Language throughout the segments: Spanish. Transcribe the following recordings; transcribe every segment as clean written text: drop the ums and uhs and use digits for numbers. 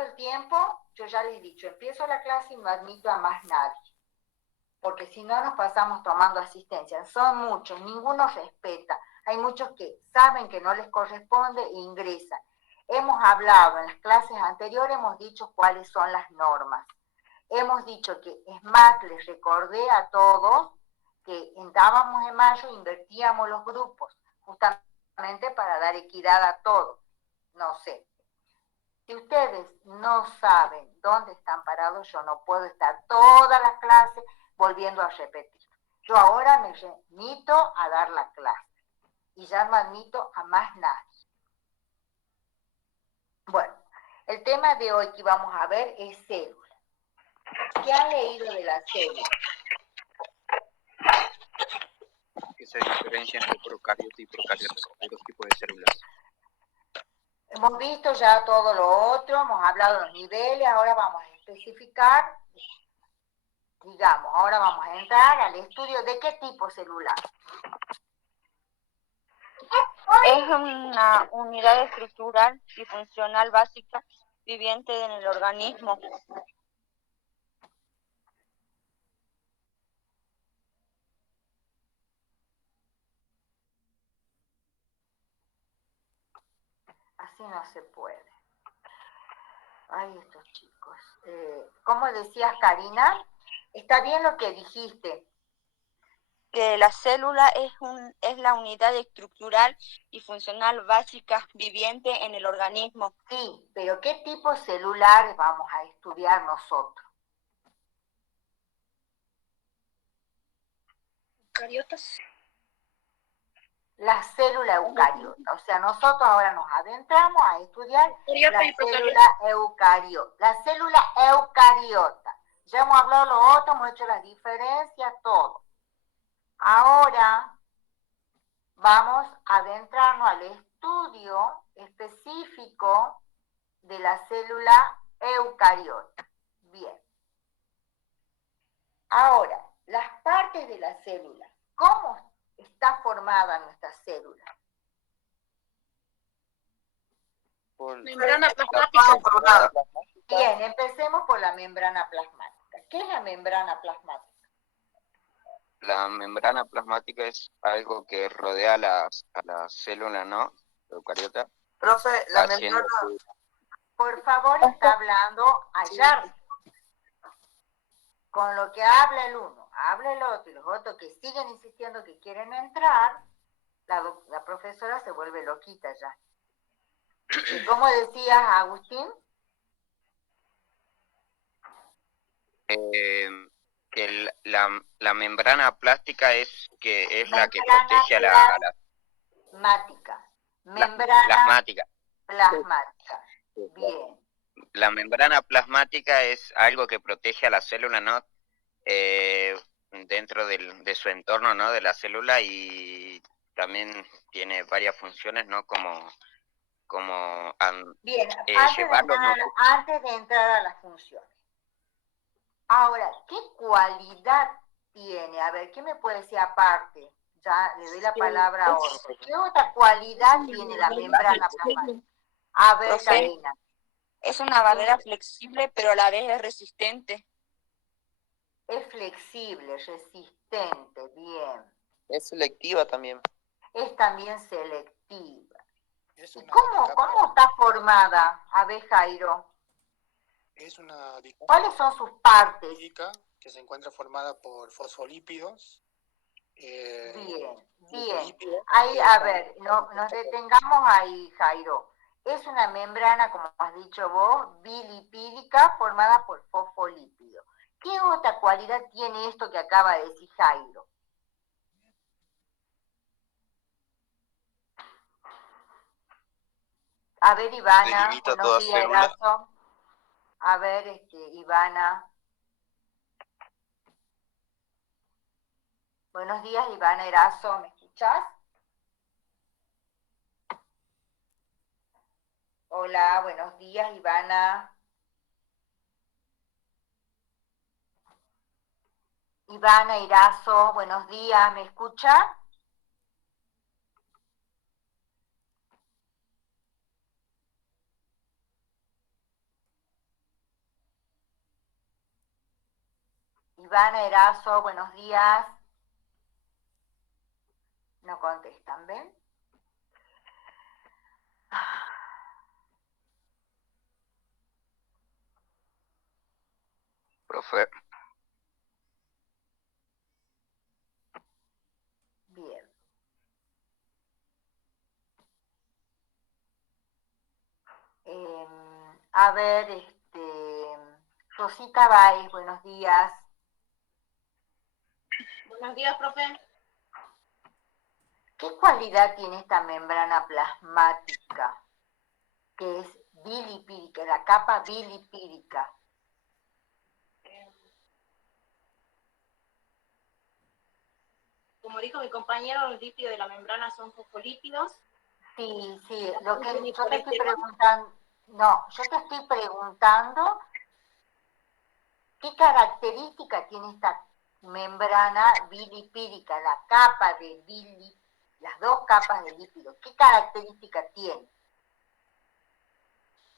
el tiempo, yo ya les he dicho, empiezo la clase y no admito a más nadie, porque si no nos pasamos tomando asistencia. Son muchos, ninguno respeta. Hay muchos que saben que no les corresponde e ingresan. Hemos hablado en las clases anteriores, hemos dicho cuáles son las normas. Hemos dicho que, es más, les recordé a todos que entrábamos en mayo, invertíamos los grupos, justamente para dar equidad a todos. No sé. Si ustedes no saben dónde están parados, yo no puedo estar todas las clases volviendo a repetir. Yo ahora me remito a dar la clase y ya no admito a más nadie. Bueno, el tema de hoy que vamos a ver es célula. ¿Qué han leído de la célula? ¿Qué se diferencia entre procariotas y procariotas? Hay dos tipos de células. Hemos visto ya todo lo otro, hemos hablado de los niveles, ahora vamos a especificar, digamos, ahora vamos a entrar al estudio de qué tipo celular. Es una unidad estructural y funcional básica viviente en el organismo. Así no se puede. Ay, estos chicos. ¿Cómo decías, Karina? Está bien lo que dijiste. Que la célula es la unidad estructural y funcional básica viviente en el organismo. Sí, pero ¿qué tipo celular vamos a estudiar nosotros? Eucariotas. La célula eucariota. O sea, nosotros ahora nos adentramos a estudiar la célula eucariota. La célula eucariota. Ya hemos hablado de lo otro, hemos hecho las diferencias, todo. Ahora vamos a adentrarnos al estudio específico de la célula eucariota. Bien. Ahora, las partes de la célula. ¿Cómo está formada nuestra célula? Por membrana plasmática. Bien, empecemos por la membrana plasmática. ¿Qué es la membrana plasmática? La membrana plasmática es algo que rodea a la célula, ¿no? Eucariota. Profe, la membrana... Por favor, está hablando allá. Con lo que habla el uno, habla el otro, y los otros que siguen insistiendo que quieren entrar, la profesora se vuelve loquita ya. ¿Y cómo decías, Agustín? Que la membrana plástica es la que protege a la plasmática. Membrana plasmática. Bien. La membrana plasmática es algo que protege a la célula, ¿no? Dentro de su entorno, ¿no? De la célula, y también tiene varias funciones, ¿no? Bien, antes de entrar a las funciones. Ahora, ¿qué cualidad tiene? A ver, ¿qué me puede decir aparte? Ya le doy la palabra a Orfe. ¿Qué otra cualidad tiene la membrana plasmática? A ver, Karina. Es una barrera flexible, pero a la vez es resistente. Es flexible, resistente, bien. Es selectiva también. Es también selectiva. ¿Y cómo está formada? A ver, Jairo. Es una ¿Cuáles son sus partes? Que se encuentra formada por fosfolípidos. Bien. Ahí, a ver, nos detengamos ahí, Jairo. Es una membrana, como has dicho vos, bilipídica, formada por fosfolípidos. ¿Qué otra cualidad tiene esto que acaba de decir Jairo? A ver, Ivana, buenos días, Erazo. A ver, Ivana. Buenos días, Ivana Erazo, ¿me escuchás? Hola, buenos días, Ivana. Ivana Erazo, buenos días, ¿me escucha? Ivana Erazo, buenos días. No contestan, ¿ven? Profe, Bien. A ver, Rosita Báez, buenos días. Buenos días, profe. ¿Qué cualidad tiene esta membrana plasmática? Que es bilipídica, la capa bilipídica. Como dijo mi compañero, los lípidos de la membrana son fosfolípidos. Sí, lo que yo te estoy preguntando, no, yo te estoy preguntando qué característica tiene esta membrana bilipídica, la capa de las dos capas de lípidos, ¿qué característica tiene?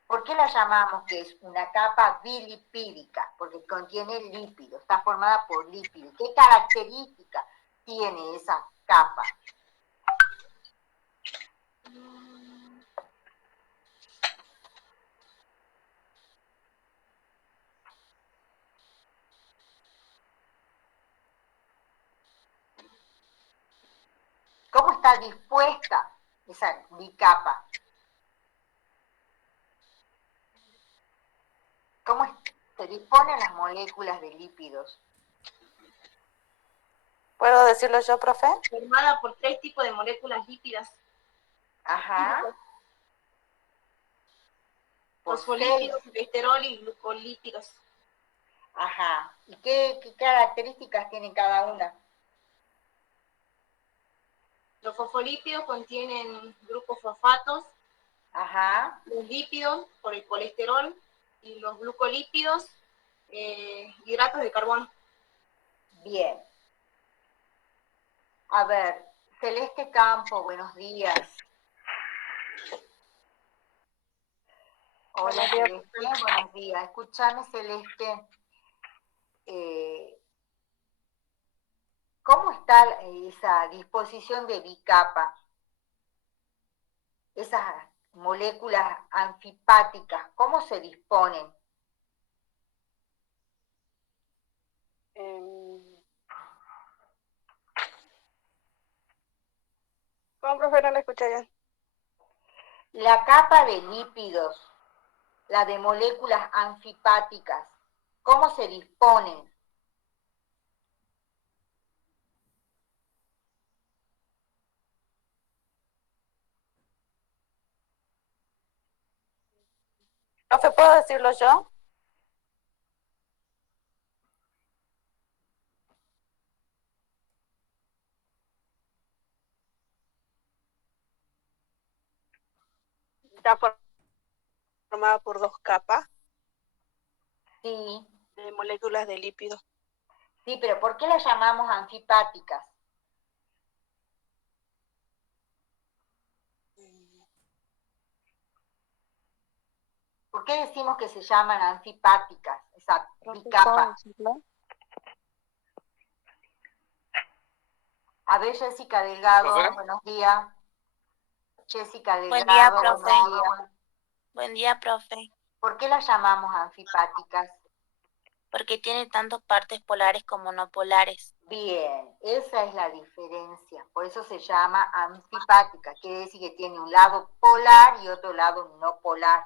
¿Por qué la llamamos que es una capa bilipídica? Porque contiene lípidos, está formada por lípidos. ¿Qué característica tiene esa capa? ¿Cómo está dispuesta esa bicapa? ¿Cómo se disponen las moléculas de lípidos? ¿Puedo decirlo yo, profe? Formada por 3 tipos de moléculas lípidas. Ajá. Fosfolípidos, colesterol y glucolípidos. Ajá. ¿Y qué características tienen cada una? Los fosfolípidos contienen grupos fosfatos. Ajá. Los lípidos por el colesterol y los glucolípidos, hidratos de carbono. Bien. A ver, Celeste Campo, buenos días. Hola, Celeste, buenos días. Escúchame, Celeste. ¿Cómo está esa disposición de bicapa? Esas moléculas anfipáticas, ¿cómo se disponen? ¿Cómo, profe? No la escuché bien. La capa de lípidos, la de moléculas anfipáticas, ¿cómo se disponen? Profe, ¿puedo decirlo yo? Está formada por 2 capas Sí, de moléculas de lípidos. sí, pero ¿por qué las llamamos anfipáticas? ¿Por qué decimos que se llaman anfipáticas, esa bicapa? A ver, Jessica Delgado, ¿Profe? buenos días. Jessica Buen día, Delgado, profe. buenos días. Buen día, profe. ¿Por qué las llamamos anfipáticas? Porque tiene tantas partes polares como no polares. Bien, esa es la diferencia. Por eso se llama anfipática. Quiere decir que tiene un lado polar y otro lado no polar.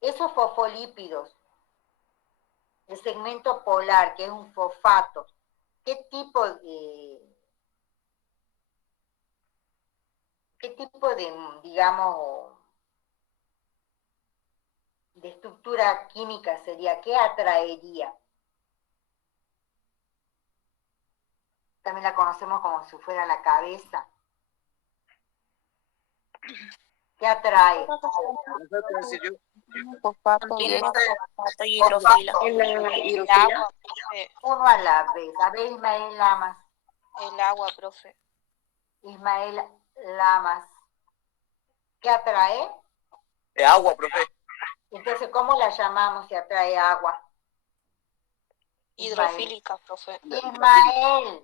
Esos fosfolípidos, el segmento polar, que es un fosfato, ¿qué tipo de, digamos, de estructura química sería? ¿Qué atraería? También la conocemos como si fuera la cabeza. ¿Qué atrae? Contiene fosfato y hidrófilo. El agua, profe. Uno a la vez. A ver, Ismael Lamas. El agua, profe. Ismael Lamas. ¿Qué atrae? Agua, profe. Entonces, ¿cómo la llamamos si atrae agua? Hidrofílica, profe. Ismael.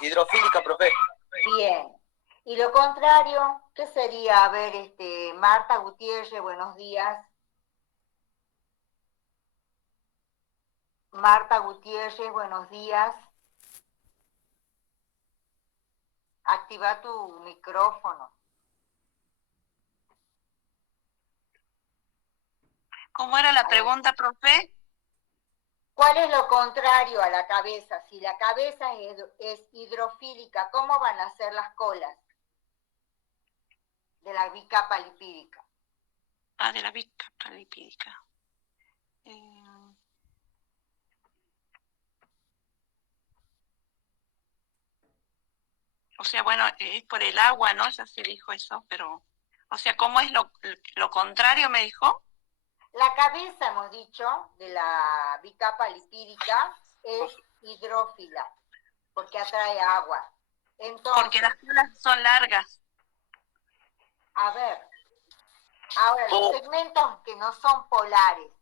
Hidrofílica, profe. Bien. Y lo contrario, ¿qué sería? A ver, Marta Gutiérrez, buenos días. Marta Gutiérrez, buenos días. Activa tu micrófono. ¿Cómo era la pregunta, profe? ¿Cuál es lo contrario a la cabeza? Si la cabeza es hidrofílica, ¿cómo van a ser las colas de la bicapa lipídica? Ah, de la bicapa lipídica. O sea, bueno, es por el agua, ¿no? Ya se dijo eso, pero... O sea, ¿cómo es lo contrario, me dijo? La cabeza, hemos dicho, de la bicapa lipídica es hidrófila, porque atrae agua. Entonces, Porque las colas son largas. a ver, ahora los segmentos que no son polares,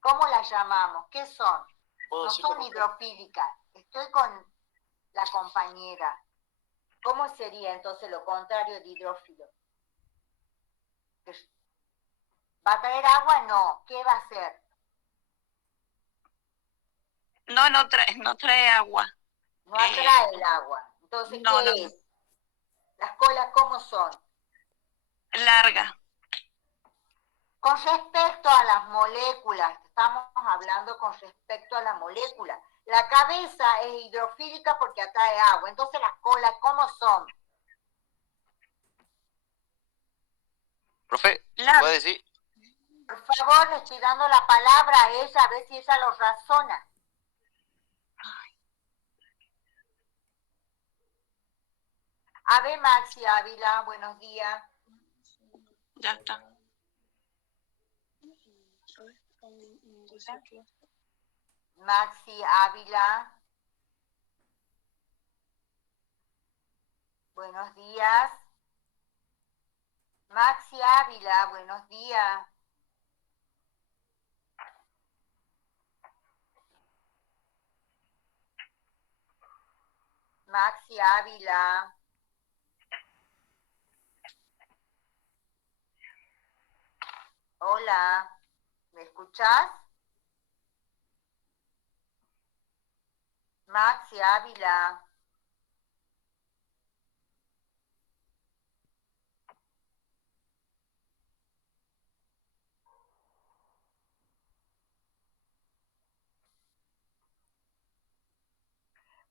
¿cómo las llamamos? ¿Qué son? No son hidrofílicas. Estoy con la compañera. ¿Cómo sería entonces lo contrario de hidrófilo? ¿Va a traer agua? No. ¿Qué va a hacer? No trae agua. No atrae el agua. Entonces, ¿qué es? ¿Las colas cómo son? Larga. Con respecto a las moléculas, estamos hablando con respecto a la molécula. La cabeza es hidrofílica porque atrae agua. Entonces, las colas, ¿cómo son? Profe, Larga. ¿puede decir? Por favor, le estoy dando la palabra a ella, a ver si ella lo razona. A ver, Maxi Ávila, buenos días. Ya está. Maxi Ávila. Buenos días. Maxi Ávila, buenos días. Maxi Ávila. Hola, ¿me escuchás? Maxi Ávila.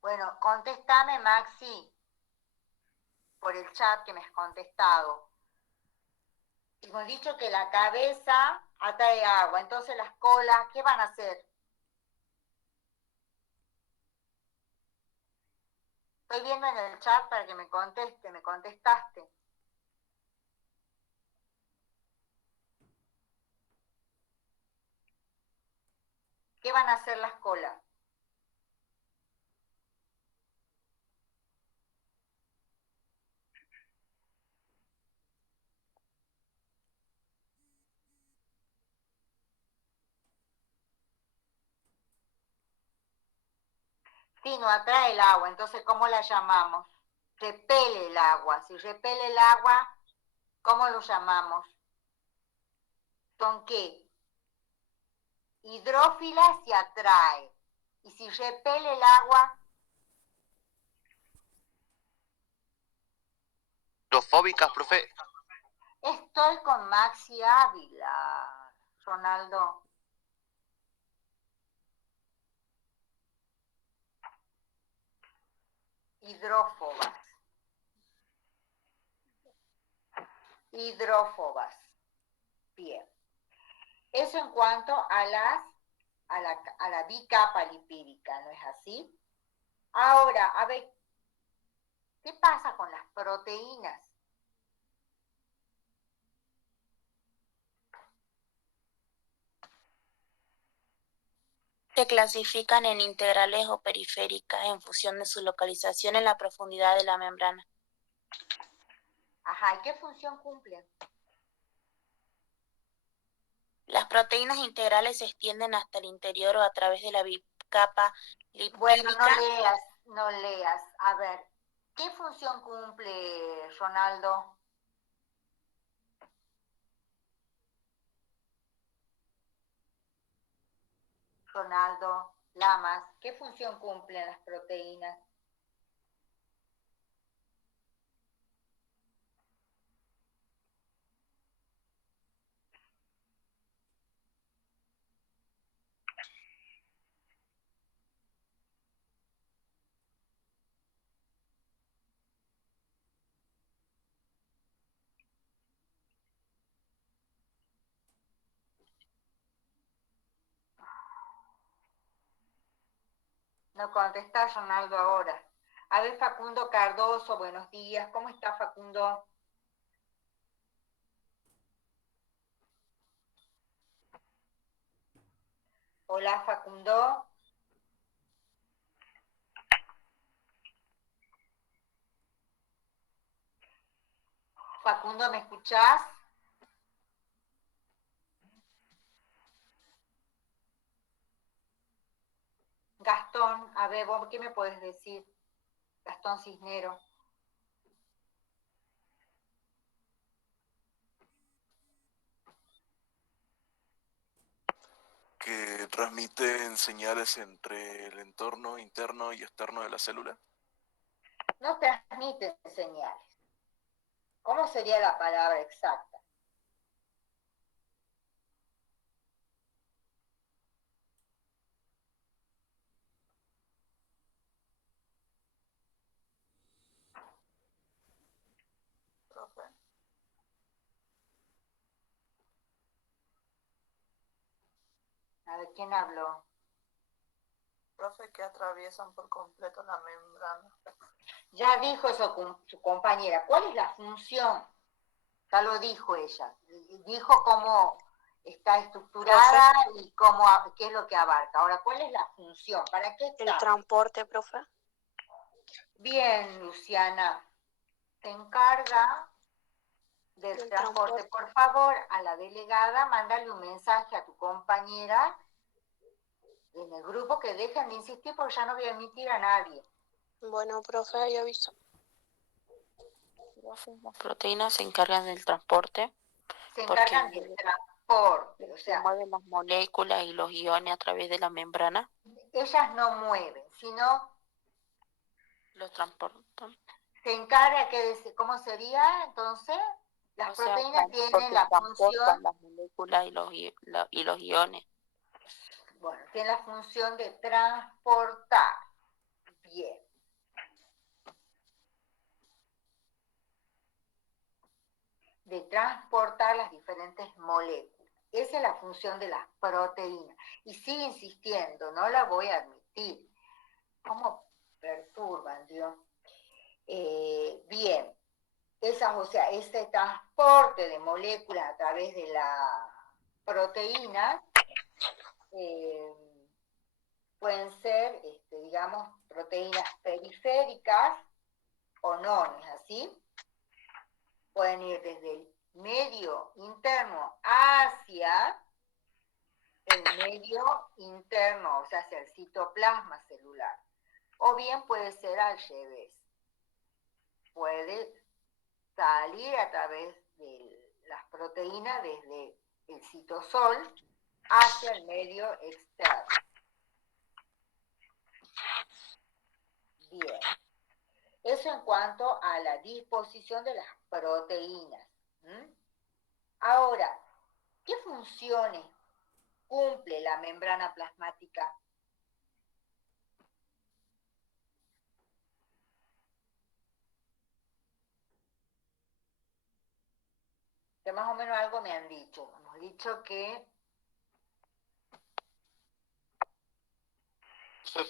Bueno, contéstame, Maxi, por el chat que me has contestado. Hemos dicho que la cabeza atrae agua, entonces las colas, ¿qué van a hacer? Estoy viendo en el chat para que me conteste, me contestaste. ¿Qué van a hacer las colas? Sí, no atrae el agua, entonces ¿cómo la llamamos? Repele el agua. Si repele el agua, ¿cómo lo llamamos? ¿Son qué? Hidrófilas y atrae. Y si repele el agua, Hidrofóbicas, profe. estoy con Maxi Ávila, Ronaldo. Hidrófobas. Hidrófobas. Bien. Eso en cuanto a la bicapa lipídica, ¿no es así? Ahora, a ver, ¿qué pasa con las proteínas? Se clasifican en integrales o periféricas en función de su localización en la profundidad de la membrana. Ajá, ¿y qué función cumplen? Las proteínas integrales se extienden hasta el interior o a través de la capa Bueno, lipídica. no leas. A ver, ¿qué función cumple Ronaldo? Ronaldo, Lamas, ¿qué función cumplen las proteínas? No contesta Ronaldo ahora. A ver, Facundo Cardoso, buenos días. ¿Cómo está, Facundo? Hola, Facundo. Facundo, ¿me escuchás? Gastón, a ver, vos, ¿qué me podés decir? Gastón Cisnero. Que transmiten señales entre el entorno interno y externo de la célula. No transmiten señales. ¿Cómo sería la palabra exacta? Profe. A ver, ¿quién habló? Profe, que atraviesan por completo la membrana. Ya dijo eso su compañera. ¿Cuál es la función? Ya lo dijo ella. Dijo cómo está estructurada y qué es lo que abarca. Ahora, ¿cuál es la función? ¿Para qué está? El transporte, profe. Bien, Luciana. Se encarga del transporte. Por favor, a la delegada, mándale un mensaje a tu compañera en el grupo que dejen de insistir porque ya no voy a admitir a nadie. Bueno, profe, ahí aviso. Las proteínas se encargan del transporte. Se encargan del transporte, o sea, mueven las moléculas y los iones a través de la membrana. Ellas no mueven, sino los transportan. Se encarga, ¿cómo sería entonces? Las proteínas tienen la función, las moléculas y los iones. Bueno, tienen la función de transportar. Bien. De transportar las diferentes moléculas. Esa es la función de las proteínas. Y sigue insistiendo, no la voy a admitir. ¿Cómo perturban, Dios? Bien. Ese transporte de moléculas a través de la proteína pueden ser, digamos, proteínas periféricas o no, ¿no es así? Pueden ir desde el medio interno hacia el medio interno, o sea, hacia el citoplasma celular. O bien puede ser al revés. Puede salir a través de las proteínas desde el citosol hacia el medio externo. Bien. Eso en cuanto a la disposición de las proteínas. Ahora, ¿qué funciones cumple la membrana plasmática? Que más o menos algo me han dicho. Hemos dicho que...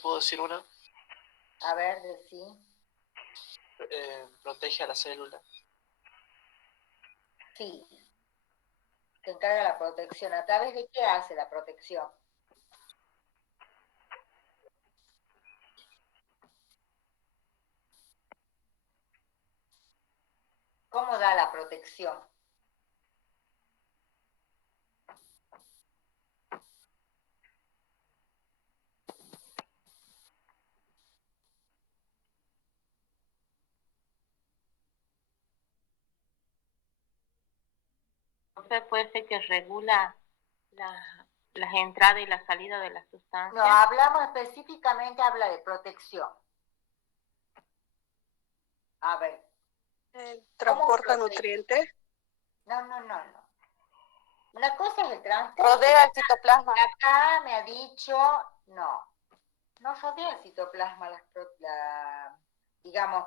¿Puedo decir una? A ver, decí. Protege a la célula. Sí. Se encarga de la protección. ¿A través de qué hace la protección? ¿Cómo da la protección? Profe, puede ser que regula las entradas y la salida de la sustancia. No, hablamos específicamente, habla de protección. A ver. ¿Transporta nutrientes? No. Una cosa es el transporte. Rodea el citoplasma. Acá me ha dicho, no rodea el citoplasma, digamos,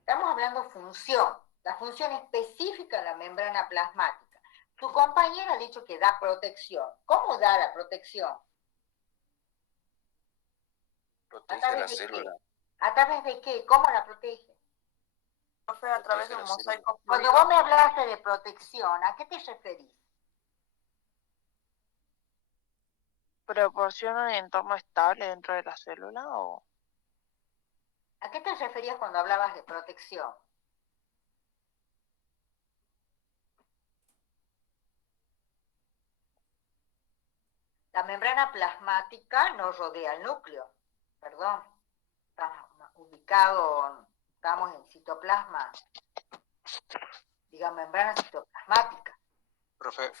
estamos hablando de función, la función específica de la membrana plasmática. Tu compañero ha dicho que da protección. ¿Cómo da la protección? Protege la célula. ¿A través de qué? ¿Cómo la protege? Profe, a través de un mosaico Cuando fluido. vos me hablaste de protección, ¿a qué te referís? ¿Proporciona un entorno estable dentro de la célula o...? ¿A qué te referías cuando hablabas de protección? La membrana plasmática no rodea el núcleo, perdón. Estamos en citoplasma, digamos, membrana citoplasmática. Profe.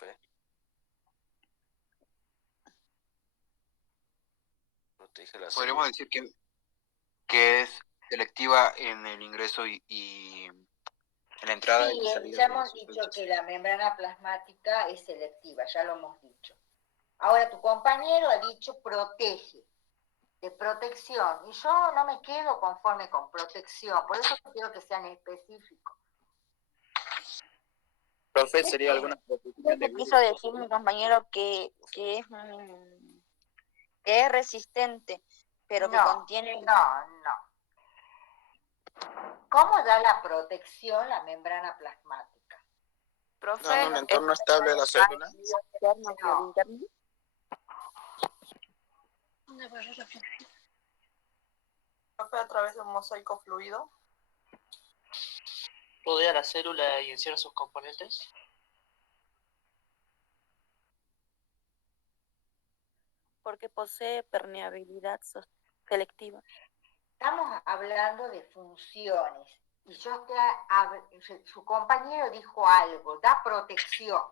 Protege la Podríamos célula. decir que es selectiva en el ingreso y en la entrada y Sí, salida. ya hemos dicho que la membrana plasmática es selectiva, ya lo hemos dicho. Ahora, tu compañero ha dicho protege, de protección, y yo no me quedo conforme con protección, por eso quiero que sean específicos. Profe, ¿sería alguna protección de Quiso decir mi compañero que es resistente, pero que contiene... No. ¿Cómo da la protección la membrana plasmática? Profe, un entorno estable de la célula. No. Una barrera flexible. Profe, a través de un mosaico fluido. ¿Rodea la célula y encierra sus componentes? Porque posee permeabilidad selectiva. Estamos hablando de funciones, y su compañero dijo algo, da protección.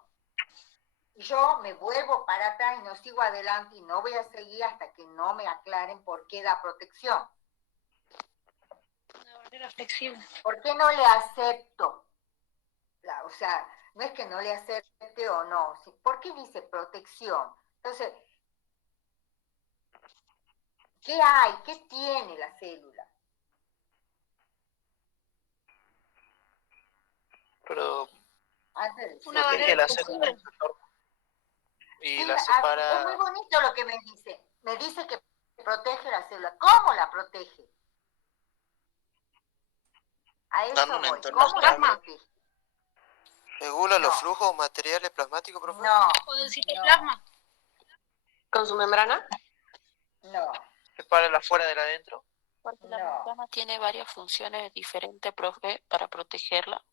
Y yo me vuelvo para atrás y no sigo adelante y no voy a seguir hasta que no me aclaren por qué da protección. Una barrera flexible. ¿Por qué no le acepto? O sea, no es que no le acepte o no. ¿Por qué dice protección? Entonces, ¿qué hay? ¿Qué tiene la célula? Pero Una protege barrera la flexible. célula en su entorno y Sí, la es separa. muy bonito lo que me dice. Me dice que protege la célula. ¿Cómo la protege? A eso Dando un voy. entorno ¿Cómo la estable. protege? ¿Regula los No. flujos materiales plasmáticos, profe? No. ¿O del citoplasma? ¿Con su membrana? No. ¿Separa la fuera de la adentro? Porque la membrana tiene varias funciones diferentes, profe, para protegerla.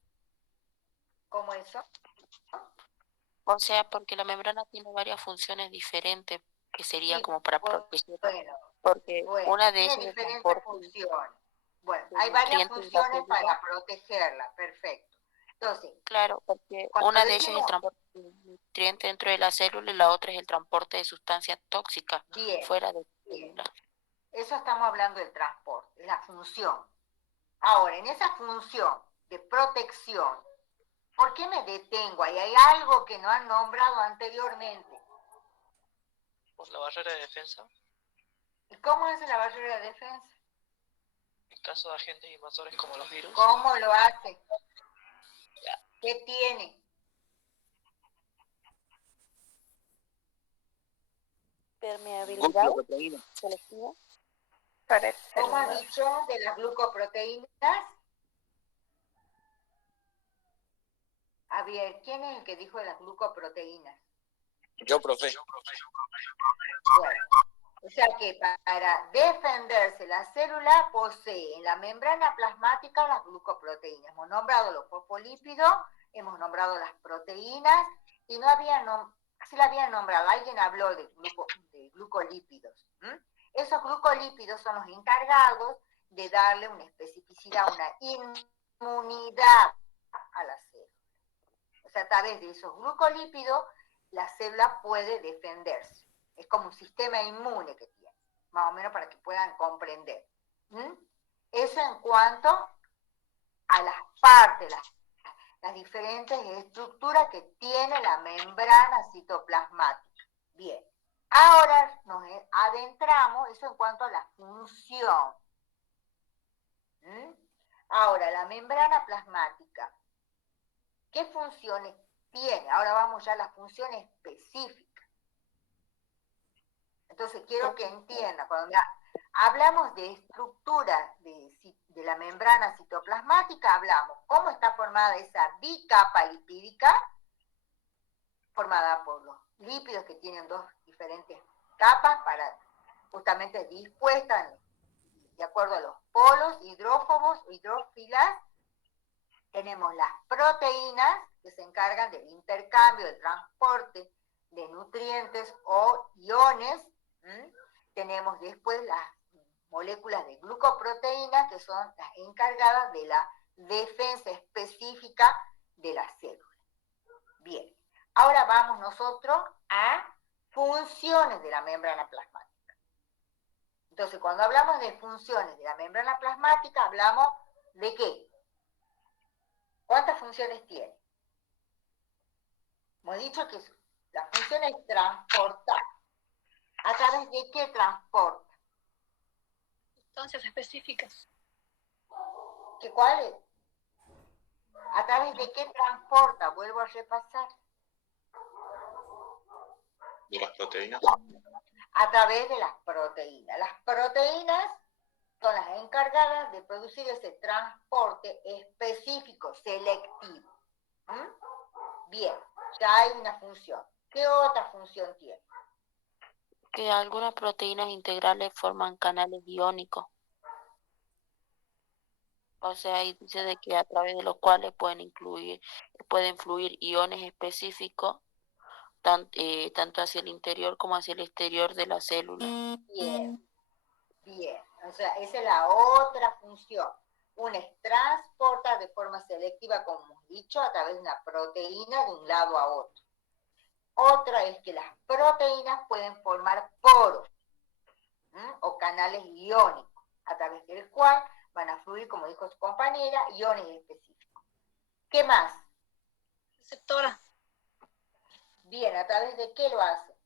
¿Cómo eso? O sea, porque la membrana tiene varias funciones diferentes que sería como para protegerla. Bueno, Porque una de tiene ellas es diferentes transporte funciones. Bueno, de hay varias nutrientes de la funciones célula. para protegerla. Perfecto. Entonces, Claro, porque cuando una de ellas es el decimos- transporte de nutrientes dentro de la célula y la otra es el transporte de sustancias tóxicas Bien. fuera de la Bien. célula. Eso estamos hablando del transporte, es la función. Ahora, en esa función de protección, ¿por qué me detengo? Ahí hay algo que no han nombrado anteriormente. ¿Por la barrera de defensa? ¿Y cómo hace la barrera de defensa? En caso de agentes invasores como los virus. ¿Cómo lo hace? ¿Qué tiene? Permeabilidad selectiva. ¿Cómo has dicho de las glucoproteínas? A ver, ¿quién es el que dijo de las glucoproteínas? Yo, profe. Bueno, o sea que para defenderse la célula posee en la membrana plasmática las glucoproteínas. Hemos nombrado los fosfolípidos, hemos nombrado las proteínas y no había sí la habían nombrado, alguien habló de glucolípidos. Esos glucolípidos son los encargados de darle una especificidad, una inmunidad a la célula. O sea, a través de esos glucolípidos, la célula puede defenderse. Es como un sistema inmune que tiene, más o menos para que puedan comprender. Eso en cuanto a las partes, las diferentes estructuras que tiene la membrana citoplasmática. Bien, ahora nos adentramos, eso en cuanto a la función. Ahora, la membrana plasmática, ¿qué funciones tiene? Ahora vamos ya a las funciones específicas. Entonces, quiero que entiendan, cuando hablamos de estructura de la membrana citoplasmática, hablamos cómo está formada esa bicapa lipídica, formada por los lípidos que tienen dos diferentes capas para justamente dispuestas de acuerdo a los polos hidrófobos o hidrófilas. Tenemos las proteínas que se encargan del intercambio, del transporte de nutrientes o iones. Tenemos después las moléculas de glucoproteínas que son las encargadas de la defensa específica de la célula. Bien, ahora vamos nosotros a funciones de la membrana plasmática. Entonces, cuando hablamos de funciones de la membrana plasmática, hablamos de ¿qué? ¿Cuántas funciones tiene? Hemos dicho que la función es transportar. ¿A través de qué transporta? Sustancias específicas. ¿Qué cuáles? ¿A través de qué transporta? Vuelvo a repasar. ¿De las proteínas? A través de las proteínas. Las proteínas son las encargadas de producir ese transporte específico, selectivo. Bien, ya hay una función. ¿Qué otra función tiene? Que algunas proteínas integrales forman canales iónicos. O sea, ahí dice de que a través de los cuales pueden fluir iones específicos, tanto hacia el interior como hacia el exterior de la célula. Bien, bien. O sea, esa es la otra función. Una es transportar de forma selectiva, como hemos dicho, a través de una proteína de un lado a otro. Otra es que las proteínas pueden formar poros o canales iónicos, a través del cual van a fluir, como dijo su compañera, iones específicos. ¿Qué más? Receptora. Bien, ¿a través de qué lo hace?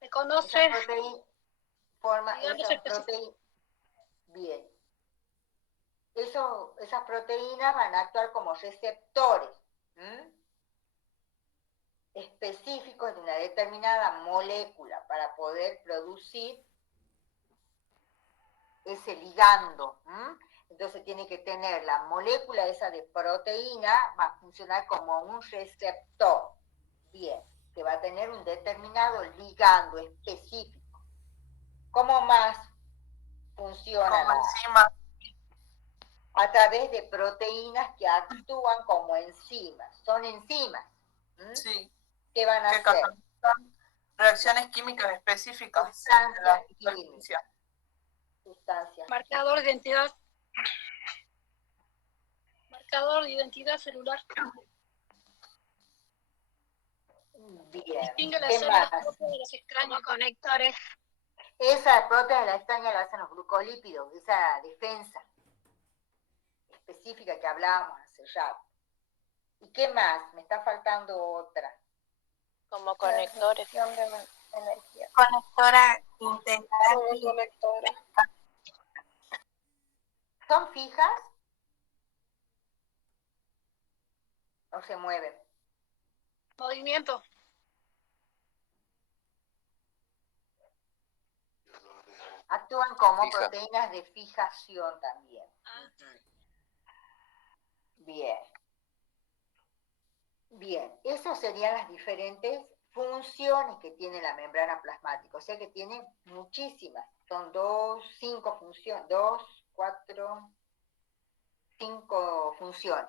Reconoce. Esa proteína. Bien. Esas proteínas van a actuar como receptores específicos de una determinada molécula para poder producir ese ligando. Entonces tiene que tener la molécula esa de proteína, va a funcionar como un receptor. Bien, que va a tener un determinado ligando específico. ¿Cómo más funciona? Como enzimas. A través de proteínas que actúan como enzimas. Son enzimas. Sí. ¿Qué van a que hacer? catalizan reacciones químicas específicas. Sustancias químicas. Sustancias. Marcador de identidad. Marcador de identidad celular. Bien. Distingue las ¿Qué células más? propias de los extraños conectores. Esa proteína de la extraña la hacen los glucolípidos, esa defensa específica que hablábamos hace rato. ¿Y qué más? Me está faltando otra. Como conectores. De energía. Conectora integral. Como conectora. ¿Son fijas? ¿O se mueven? Movimiento. Actúan como Fija. proteínas de fijación también. Bien. Bien, esas serían las diferentes funciones que tiene la membrana plasmática. O sea que tiene muchísimas. Son 5 funciones, 5 funciones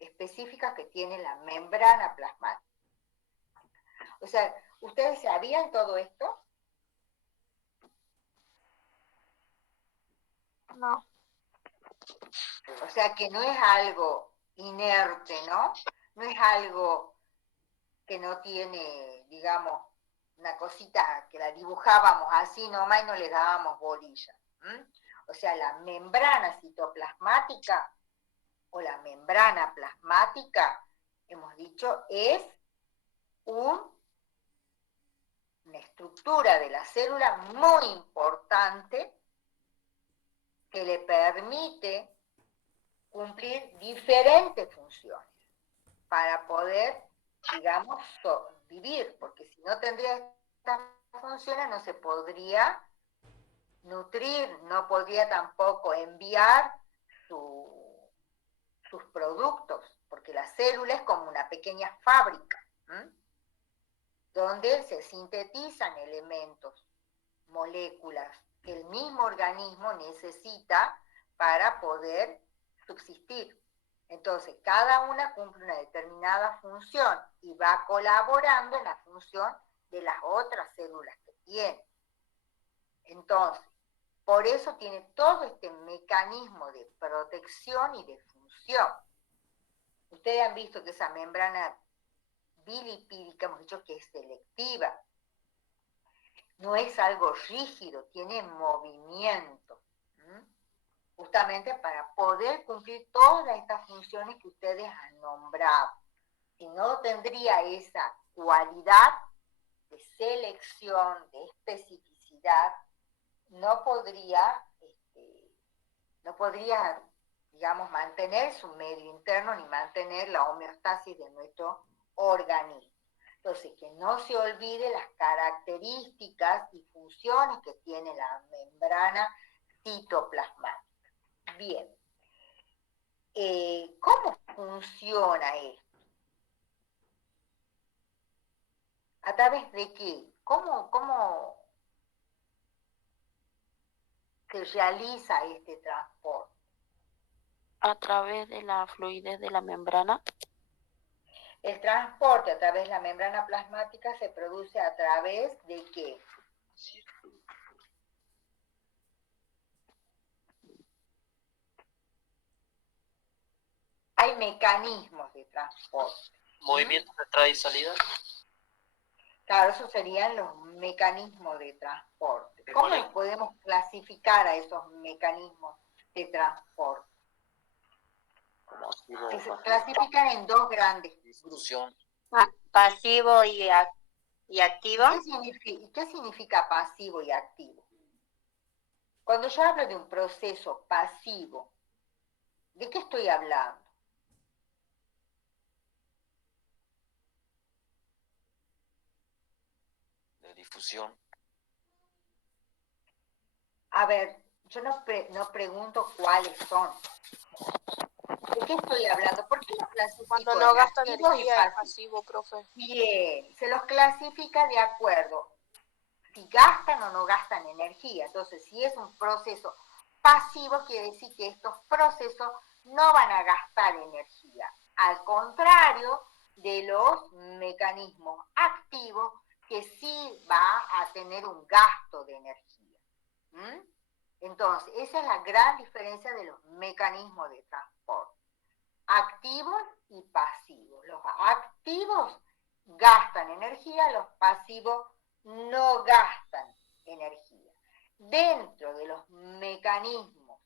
específicas que tiene la membrana plasmática. O sea, ¿ustedes sabían todo esto? No. O sea que no es algo inerte, ¿no? No es algo que no tiene, digamos, una cosita que la dibujábamos así nomás y no le dábamos bolilla. O sea, la membrana citoplasmática o la membrana plasmática, hemos dicho, es una estructura de la célula muy importante que le permite cumplir diferentes funciones para poder, digamos, vivir, porque si no tendría estas funciones no se podría nutrir, no podría tampoco enviar sus productos, porque la célula es como una pequeña fábrica, donde se sintetizan elementos, moléculas que el mismo organismo necesita para poder subsistir. Entonces, cada una cumple una determinada función y va colaborando en la función de las otras células que tiene. Entonces, por eso tiene todo este mecanismo de protección y de función. Ustedes han visto que esa membrana bilipídica, hemos dicho que es selectiva. No es algo rígido, tiene movimiento. Justamente para poder cumplir todas estas funciones que ustedes han nombrado. Si no tendría esa cualidad de selección, de especificidad, no podría, digamos, mantener su medio interno ni mantener la homeostasis de nuestro organismo. Entonces, que no se olvide las características y funciones que tiene la membrana citoplasmática. Bien. ¿Cómo funciona esto? ¿A través de qué? ¿Cómo se realiza este transporte? A través de la fluidez de la membrana. El transporte a través de la membrana plasmática se produce a través de qué? Hay mecanismos de transporte. Movimientos de entrada y salida. Claro, esos serían los mecanismos de transporte. ¿Cómo los podemos clasificar a esos mecanismos de transporte? Que se clasifican en dos grandes grupos. Pasivo y activo. ¿Qué significa pasivo y activo? Cuando yo hablo de un proceso pasivo, ¿de qué estoy hablando? De difusión. A ver, yo no pregunto cuáles son. ¿De qué estoy hablando? ¿Por qué los clasifico? Cuando no gasta activos y energía es pasivos? pasivo, profe. Bien, se los clasifica de acuerdo si gastan o no gastan energía. Entonces, si es un proceso pasivo, quiere decir que estos procesos no van a gastar energía. Al contrario de los mecanismos activos, que sí va a tener un gasto de energía. Entonces, esa es la gran diferencia de los mecanismos de transporte. Activos y pasivos. Los activos gastan energía, los pasivos no gastan energía. Dentro de los mecanismos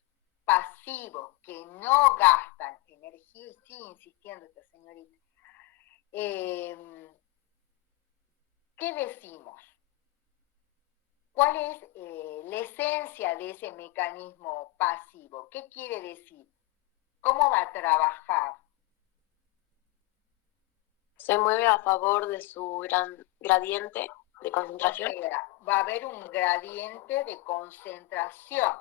pasivos que no gastan energía, y sigue insistiendo esta señorita, ¿qué decimos? ¿Cuál es la esencia de ese mecanismo pasivo? ¿Qué quiere decir? ¿Cómo va a trabajar? Se mueve a favor de su gradiente de concentración. O sea, va a haber un gradiente de concentración,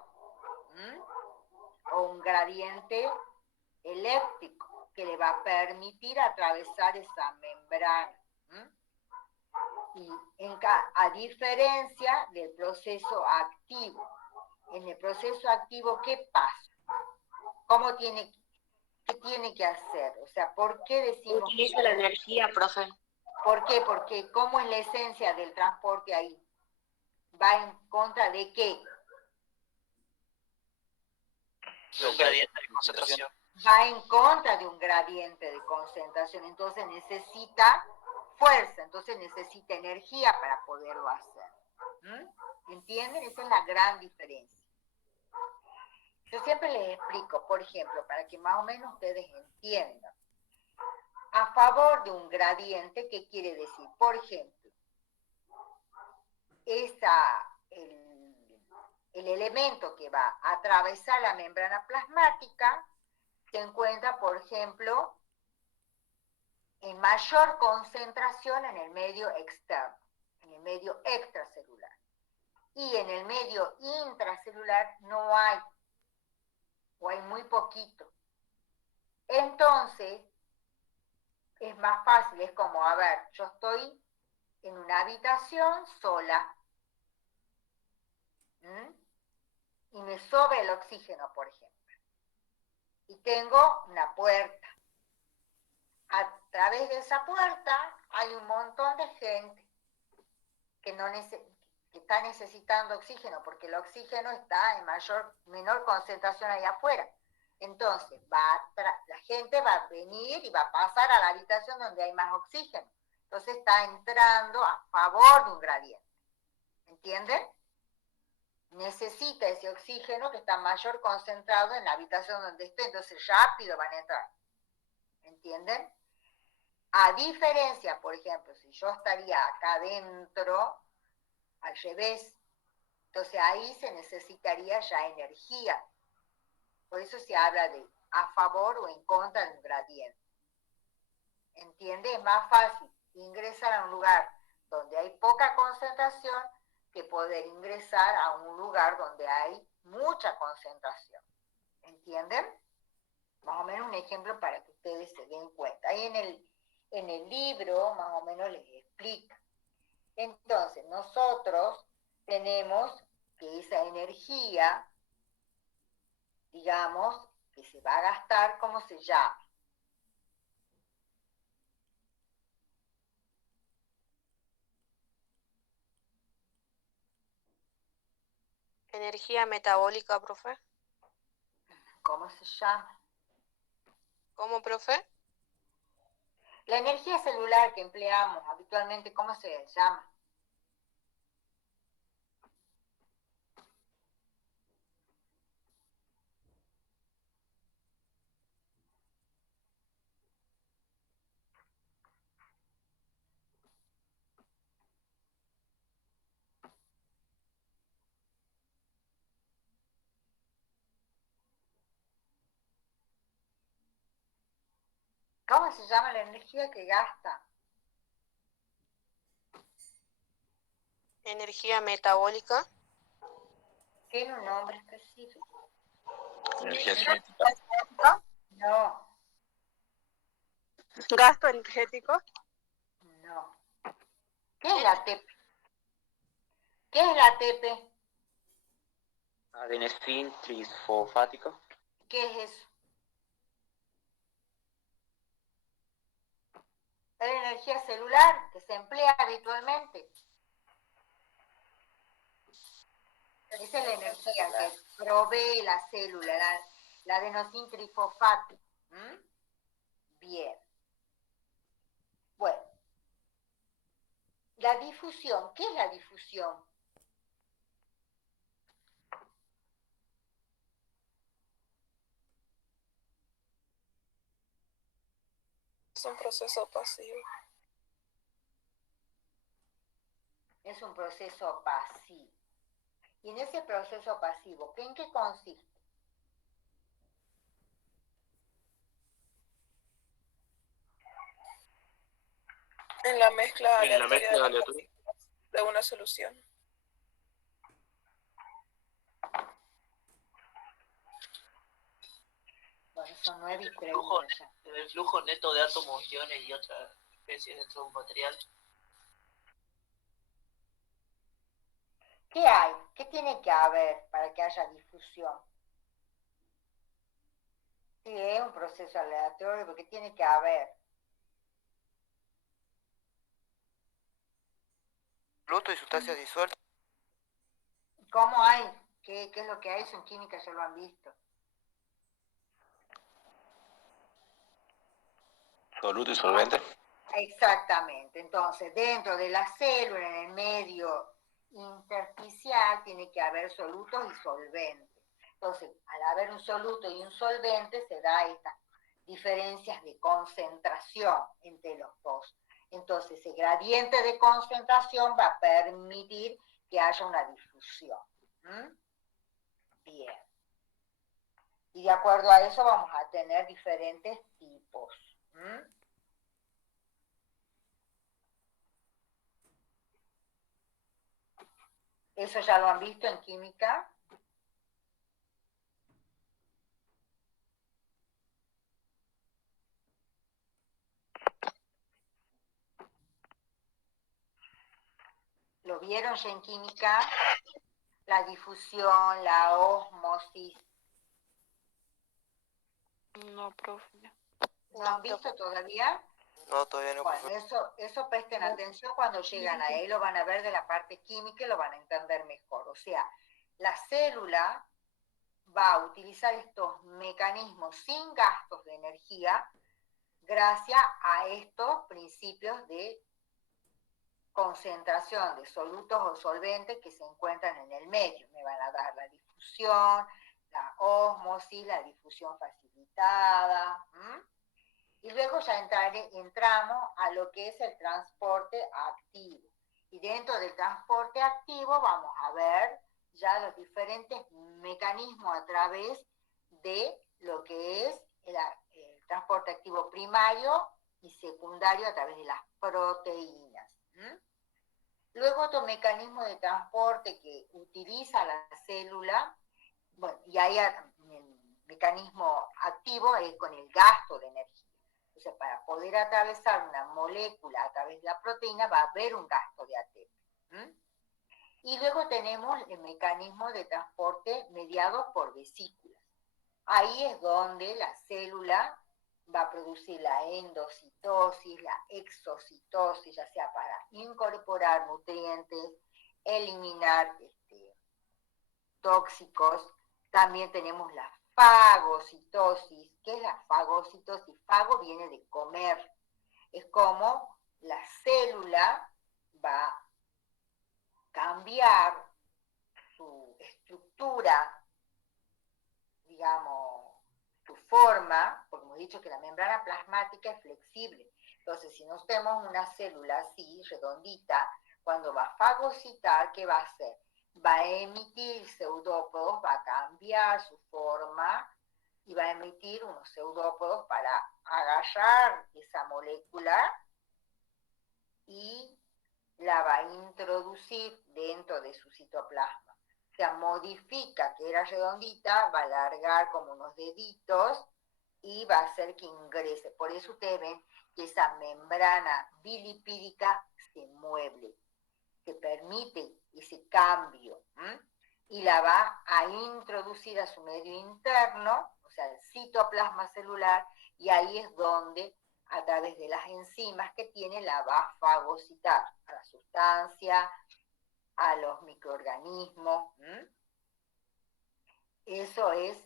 o un gradiente eléptico que le va a permitir atravesar esa membrana. Y a diferencia del proceso activo. En el proceso activo, ¿qué pasa? ¿Qué tiene que hacer? O sea, ¿por qué decimos? Utiliza la energía, profe. ¿Por qué? Porque ¿cómo es la esencia del transporte ahí? ¿Va en contra de qué? Un gradiente de concentración. va en contra de un gradiente de concentración, entonces necesita fuerza, entonces necesita energía para poderlo hacer. ¿Entienden? Esa es la gran diferencia. Yo siempre les explico, por ejemplo, para que más o menos ustedes entiendan. A favor de un gradiente, ¿qué quiere decir? Por ejemplo, el elemento que va a atravesar la membrana plasmática se encuentra, por ejemplo, en mayor concentración en el medio externo, en el medio extracelular. Y en el medio intracelular no hay, o hay muy poquito. Entonces, es más fácil, es como, a ver, yo estoy en una habitación sola, y me sobra el oxígeno, por ejemplo, y tengo una puerta. A través de esa puerta hay un montón de gente que está necesitando oxígeno, porque el oxígeno está en menor concentración allá afuera. Entonces, la gente va a venir y va a pasar a la habitación donde hay más oxígeno. Entonces está entrando a favor de un gradiente. ¿Entienden? Necesita ese oxígeno que está mayor concentrado en la habitación donde esté, entonces rápido van a entrar. ¿Entienden? A diferencia, por ejemplo, si yo estaría acá adentro, al revés, entonces ahí se necesitaría ya energía. Por eso se habla de a favor o en contra de un gradiente. ¿Entiende? Es más fácil ingresar a un lugar donde hay poca concentración que poder ingresar a un lugar donde hay mucha concentración. ¿Entienden? Más o menos un ejemplo para que ustedes se den cuenta. Ahí en el libro más o menos les explica. Entonces, nosotros tenemos que esa energía, digamos, que se va a gastar, ¿cómo se llama? Energía metabólica, profe. ¿Cómo se llama? ¿Cómo, profe? La energía celular que empleamos habitualmente, ¿cómo se llama? ¿Cómo se llama la energía que gasta? Energía metabólica. ¿Tiene un nombre específico? Energía cinética. No. Gasto energético. No. ¿Qué es la ATP? ¿Qué es la ATP? Adenosín trifosfático. ¿Qué es eso? Es la energía celular que se emplea habitualmente. Esa es la energía que provee la célula, la adenosín trifosfato. Bien. Bueno. La difusión. ¿Qué es la difusión? Es un proceso pasivo. Es un proceso pasivo. Y en ese proceso pasivo, ¿en qué consiste? En la mezcla En la mezcla aleatoria aleatoria de una solución. Bueno, son 9 y 30 ya. El flujo neto de átomos, iones y otras especies dentro de un material. ¿Qué hay? ¿Qué tiene que haber para que haya difusión? Sí, es un proceso aleatorio porque tiene que haber. Flujo y sustancias disueltas. ¿Cómo hay? ¿Qué es lo que hay? Eso en química ya lo han visto. Soluto y solvente. Exactamente. Entonces, dentro de la célula, en el medio intersticial, tiene que haber solutos y solventes. Entonces, al haber un soluto y un solvente, se da estas diferencias de concentración entre los dos. Entonces, ese gradiente de concentración va a permitir que haya una difusión. Bien. Y de acuerdo a eso vamos a tener diferentes tipos. ¿Eso ya lo han visto en química? ¿Lo vieron ya en química? La difusión, la ósmosis. No, profe. ¿No han visto todavía? No, todavía no. Bueno, eso presten atención cuando llegan ahí, lo van a ver de la parte química y lo van a entender mejor. O sea, la célula va a utilizar estos mecanismos sin gastos de energía gracias a estos principios de concentración de solutos o solventes que se encuentran en el medio. Me van a dar la difusión, la ósmosis, la difusión facilitada. Y luego ya entramos a lo que es el transporte activo. Y dentro del transporte activo vamos a ver ya los diferentes mecanismos a través de lo que es el transporte activo primario y secundario a través de las proteínas. Luego otro mecanismo de transporte que utiliza la célula, bueno, y ahí el mecanismo activo es con el gasto de energía. Entonces, para poder atravesar una molécula a través de la proteína va a haber un gasto de ATP. Y luego tenemos el mecanismo de transporte mediado por vesículas. Ahí es donde la célula va a producir la endocitosis, la exocitosis, ya sea para incorporar nutrientes, eliminar tóxicos. También tenemos la fagocitosis. ¿Qué es la fagocitosis? Fago viene de comer. Es como la célula va a cambiar su estructura, digamos, su forma, porque hemos dicho que la membrana plasmática es flexible. Entonces, si nos tenemos una célula así, redondita, cuando va a fagocitar, ¿qué va a hacer? Va a emitir pseudópodos, va a cambiar su forma y va a emitir unos pseudópodos para agarrar esa molécula y la va a introducir dentro de su citoplasma. O sea, modifica, que era redondita, va a alargar como unos deditos y va a hacer que ingrese. Por eso ustedes ven que esa membrana bilipídica se mueve, que permite ese cambio, y la va a introducir a su medio interno, o sea, el citoplasma celular, y ahí es donde, a través de las enzimas que tiene, la va a fagocitar a la sustancia, a los microorganismos. Eso es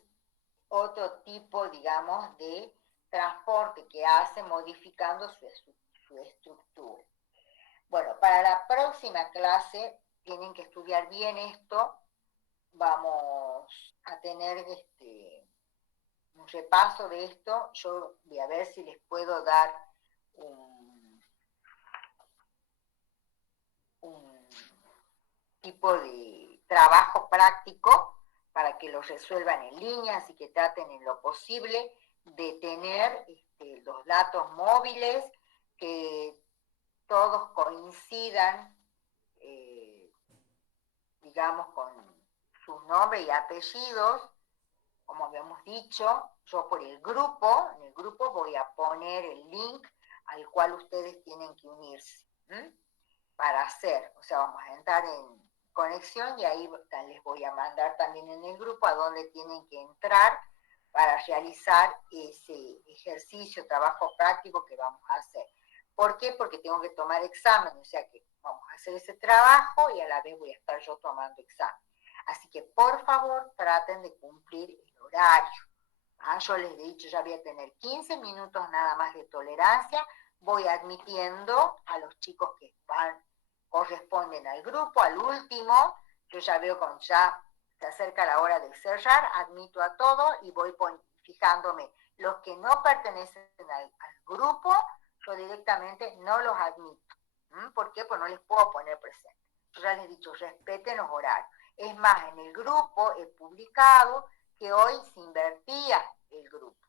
otro tipo, digamos, de transporte que hace modificando su estructura. Bueno, para la próxima clase tienen que estudiar bien esto. Vamos a tener un repaso de esto. Yo voy a ver si les puedo dar un tipo de trabajo práctico para que lo resuelvan en línea, así que traten en lo posible de tener los datos móviles, que todos coincidan, digamos, con sus nombres y apellidos, como habíamos dicho. Yo en el grupo voy a poner el link al cual ustedes tienen que unirse para hacer, o sea, vamos a entrar en conexión y ahí les voy a mandar también en el grupo a donde tienen que entrar para realizar ese ejercicio, trabajo práctico que vamos a hacer. ¿Por qué? Porque tengo que tomar examen, o sea que vamos a hacer ese trabajo y a la vez voy a estar yo tomando examen. Así que por favor traten de cumplir el horario. Yo les he dicho, ya voy a tener 15 minutos nada más de tolerancia, voy admitiendo a los chicos que corresponden al grupo, al último, yo ya veo cuando ya se acerca la hora de cerrar, admito a todos y voy fijándome. Los que no pertenecen al grupo, yo directamente no los admito. ¿Por qué? Pues no les puedo poner presente. Yo ya les he dicho, respeten los horarios. Es más, en el grupo he publicado que hoy se invertía el grupo.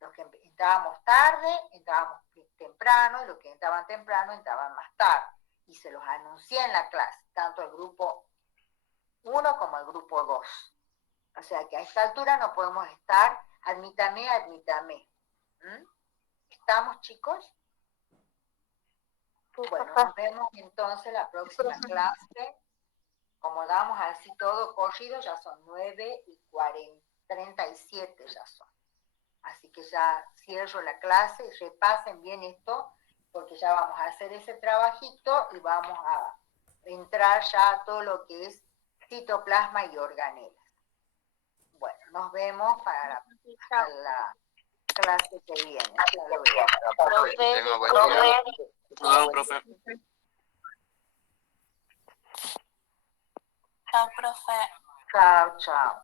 Los que entrábamos tarde, entrábamos temprano, y los que entraban temprano, entraban más tarde. Y se los anuncié en la clase, tanto el grupo 1 como el grupo 2. O sea que a esta altura no podemos estar, admítame. ¿Estamos, chicos? Bueno, nos vemos entonces la próxima clase. Como damos así todo corrido, ya son 9:37 ya son. Así que ya cierro la clase, repasen bien esto, porque ya vamos a hacer ese trabajito y vamos a entrar ya a todo lo que es citoplasma y organelas. Bueno, nos vemos para la clase que viene. Hasta luego. Profe. Chao, profe. Chao.